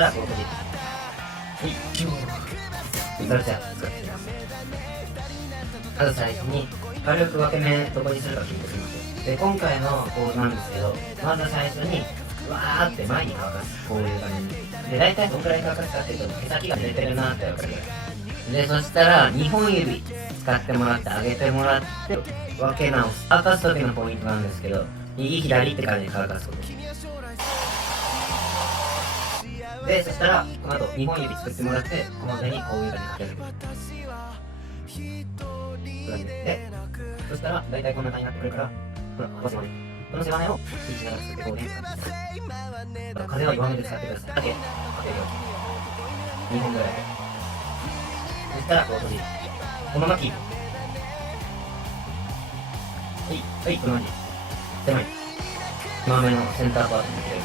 したらこう閉じる。それじゃあ作っていきます。まず最初に軽く分け目どこにするか決めておきます。で、今回の構図なんですけど、まず最初にわーって前に乾かす。こういう感じで、大体どんくらい乾かすかっていうと、毛先が出てるなってわかるぐらいで、そしたら2本指使ってもらって上げてもらって分け直す。乾かす時のポイントなんですけど、右左って感じで乾かすこと。で、そしたらこの後2本指作ってもらってこの上にこういう感じでかけてくる。で、そしたら大体こんな感じになってくるから、ほら、この背骨。この背骨を引きながら吸ってこうね。風は弱めで使ってください。だけ、かけるように。2本ぐらいで。そしたらこう閉じる。このままキープ。はい、はい、このままキープ。手前のセンターパートに入れる。